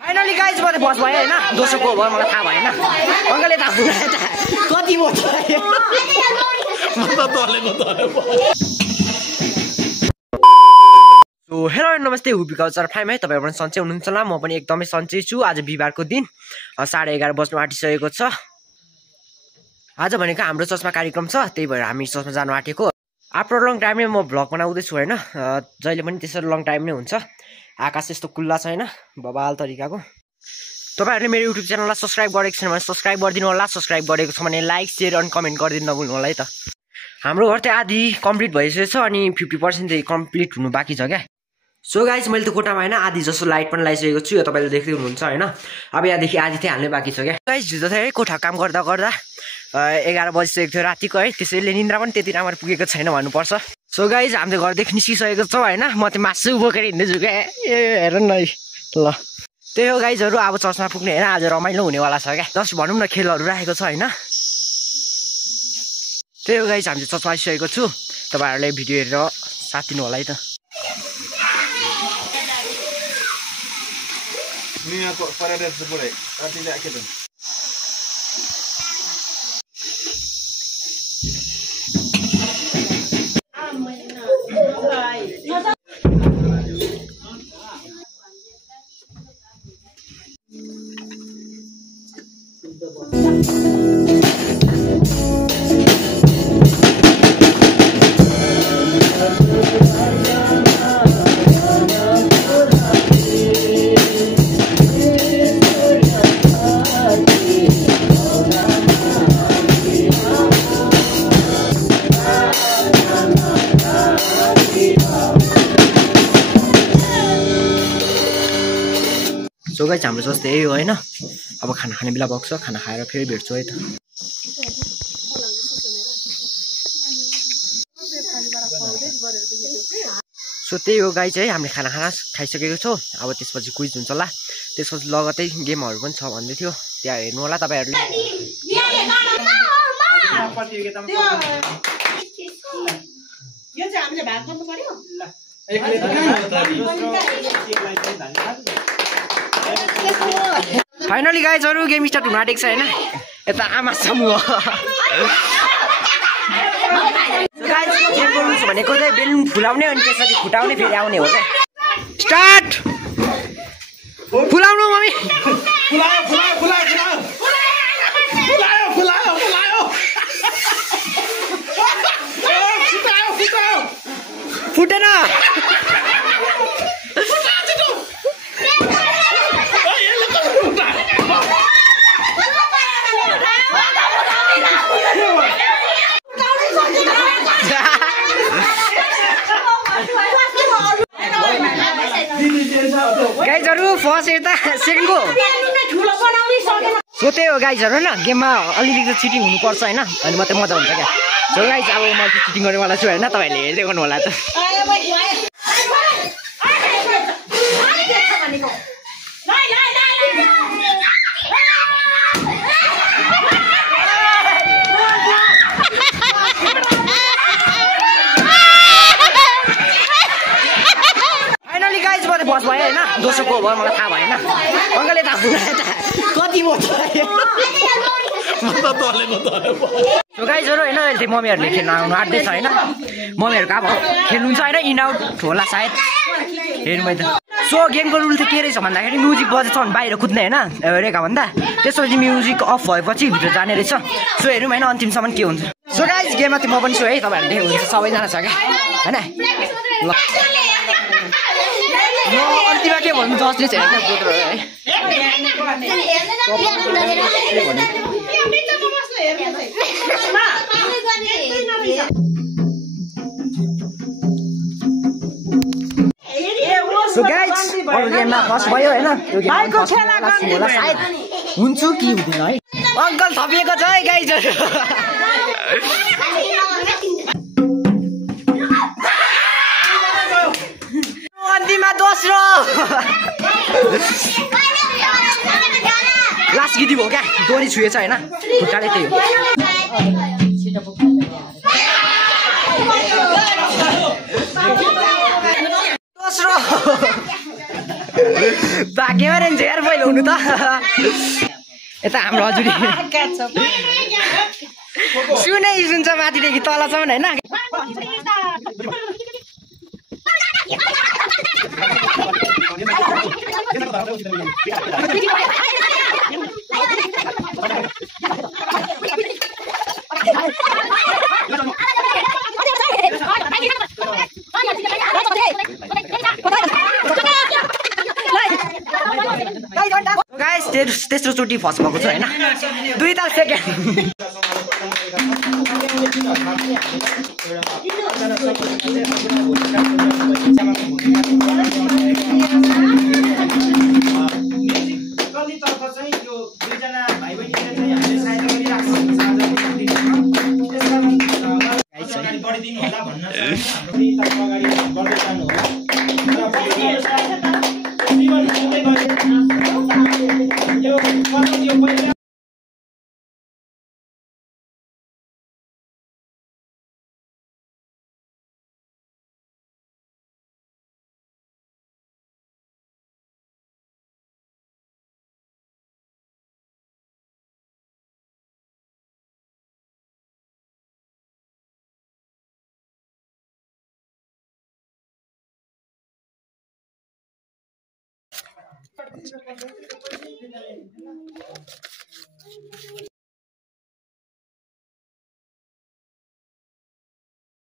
Finally guys म बस भयो हैन दोस्रो गोल भयो मलाई थाहा भएन अंकलले थाहा पुग्यो कति भयो म त तलेको सो हेलो नमस्ते हुबी कल्चर फाइम है तपाईहरु पनि सन्चै हुनुहुन्छ होला म पनि एकदमै सन्चै छु आज बिहीबारको दिन 11:30 बज्नु आँटिसकेको छ आज भनेको हाम्रो चर्चमा कार्यक्रम छ त्यही भएर हामी चर्चमा जानु आँटेको आफ्टर लङ टाइमले म भ्लग बनाउँदै छु हैन जहिले पनि त्यसरी लङ टाइम नै हुन्छ आकाश यस्तो खुल्ला छ हैन बबाल तरिकाको तपाईहरुले मेरो युट्युब च्यानललाई सब्स्क्राइब गरेको छैन भने सब्स्क्राइब गरिदिनु होला सब्स्क्राइब गरेको छ भने लाइक शेयर अनि कमेन्ट गरिदिनु नभुल्नु होला है त हाम्रो घर चाहिँ आधी कम्प्लिट भइसकेको छ अनि 50% चाहिँ कम्प्लिट हुनु बाँकी छ क्या सो गाइस मैले त कोठामा हैन आधी जस्तो लाइट पनि लगाइसकेको छु यो तपाईले देख्दै हुनुहुन्छ हैन अब यहाँदेखि आधी चाहिँ हाल्नै बाँकी छ क्या गाइस हिजो चाहिँ कोठा काम गर्दा गर्दा 11 बजिसकेको थियो रातिको है त्यसैले निन्द्रा पनि त्यति राम्ररी पुगेको छैन भन्नुपर्छ सो गाइस हामीले घरदेखि निस्किसकेको छौँ हैन म चाहिँ मासु बोकेर हिँड्दैछु क्या ए हेर न ल त्यही हो गाइजहरु अब चर्चमा पुग्ने हैन आज रमाइलो हुनेवाला छ क्या जस्ट भनौँ न खेलहरु राखेको छ हैन त्यही हो गाइस हामी चर्चमा आइसकेको छु तपाईहरुले भिडियो हेरेर साथ दिनु होला है त Minha parede de boleh, nanti lihat kita. So guys हाम्रो जस्तै यही हो हैन अब खाना खाने बेला भएको छ खाना खाएर फेरि भेट्छु है त सो त्यही हो गाइस है हामीले खाना खाइसकेको छौँ अब त्यसपछि क्विज हुन्छ होला त्यसपछि लगतै गेमहरु पनि छ भन्दै थियो त्यहाँ हेर्नु होला तपाईहरुले यो चाहिँ हामीले भाग गर्नु पर्यो फाइनली गाइजहरु गेम स्टार्ट हुन आँटेको छ हैन यता आमा समूह गाइज गेम गर्नु भनेको चाहिँ बेलुन फुलाउने अनि त्यसपछि फुटाउने फेरि आउने हो क्या स्टार्ट फुलाउनु मम्मी Fulayo, fulayo, fulayo, fulayo, fulayo, fulayo. फुटेन गाइजहरु फर्स्ट यता सेकेन्ड गो सो त्यही हो गाइजहरु हैन गेममा अलिअलि चिटिङ हुनुपर्छ हैन अनि मात्रै मजा हुन्छ क्या सो गाइज अब म चिटिङ गर्नेवाला छु हैन तपाईहरुले हेर्दै गर्नु होला त बस भयो हैन दोस्रो गोल भयो मलाई थाहा भएन अंकलले थाहा पुग्यो कति भयो म त तलेको सो गाइजहरु हैन अहिले चाहिँ मम्मीहरुले खेल्न आउनु आँट्दै छ हैन मम्मीहरुको अब खेल्नुहुन्छ हैन इन आउट होला सायद हेर्नु मैले सो गेमको रुल चाहिँ के रहेछ भन्दाखेरि म्युजिक बजेछ भने बाहिर कुद्ने हैन रेखा भन्दा त्यसपछि म्युजिक अफ भएपछि भित्र जाने रहेछ सो हेरौँ हैन अन्तिमसम्म के हुन्छ सो गाइज गेममा चाहिँ म पनि छु है तपाईहरु देख्नुहुन्छ सबैजना छ क्या हैन ल म अन्तिममा के भन्नु जसले चाहिँ हैन पुत्र है सो गाइज अरु गेममा फर्स्ट भयो हैन त्यो गेमको खेला होला सायद हुन्छु कि हुँदैन है अंकल थपिएको छ है गाइजहरु अन्तिममा दोस्रो लास्ट गिटी भयो क्या दोरी छुएछ हैन खुट्टाले त्यही हो भाग्यमा रेन्ज हेर पहिलो हुनु त यता हाम्रो हजुर सुनै सुन्छ माथिदेखि तलसम्म होइन गाइस तेस्रो चोटि फर्स्ट भएको छ होइन 2 ताल सेकेन्ड कतितर्फ चाहिँ यो दुईजना भाइ बहिनीले चाहिँ हामीले सहायता गरिराख्छौँ गरिदिनु होला भन्न हाम्रो तर्फ अगाडि गर्दै जानु होला